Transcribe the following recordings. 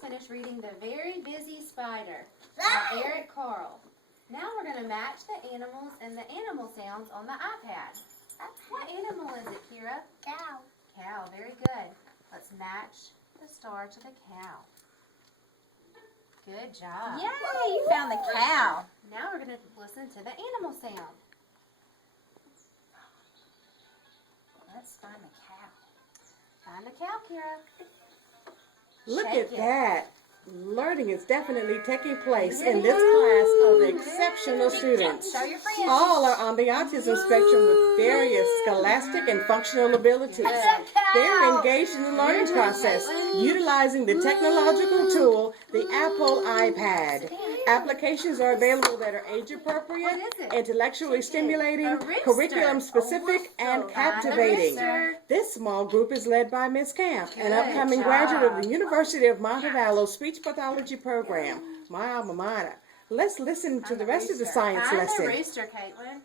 finished reading The Very Busy Spider by Eric Carle. Now we're going to match the animals and the animal sounds on the iPad. What animal is it, Kira? Cow. Cow, very good. Let's match the star to the cow. Good job. Yay, you found the cow. Now we're going to listen to the animal sound. Let's find the cow. Find the cow, Kira. Look Shake at it. that. Learning is definitely taking place in this class of exceptional students. Show your friends. All are on the autism spectrum with various scholastic and functional abilities. Good. They're engaged in the learning process, utilizing the technological tool, the Apple iPad. Applications are available that are age appropriate, What is it? intellectually stimulating, A rooster. curriculum specific, and captivating. rooster. This small group is led by Ms. Camp, an Good upcoming job. graduate of the University of Montevallo Speech Pathology Program, my alma mater. Let's listen to the rest of the science Find the lesson. rooster, Caitlin.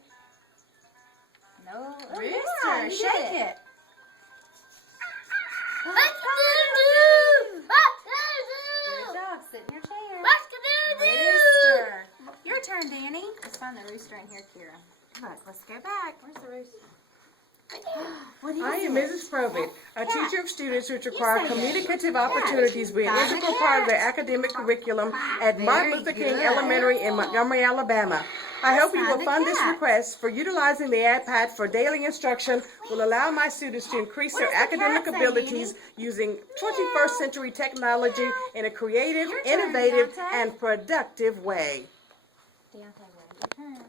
No. Rooster, yeah, you shake did it. Good job. Sit in your chair. Rooster. Your turn, Danny. Let's find the rooster in here, Kira. Look, let's go back. Where's the rooster? What is I am it? Mrs. Probit, a teacher of students which require say it. communicative opportunities be an integral part of their academic curriculum at Martin Very Luther King good. Elementary in Montgomery, Alabama. I hope you will find the fund this cat. request for utilizing the iPad for daily instruction will allow my students to increase What their does the cat academic say, abilities using 21st century technology in a creative, Your turn, innovative, Deontay. and productive way. Deontay, wait your turn.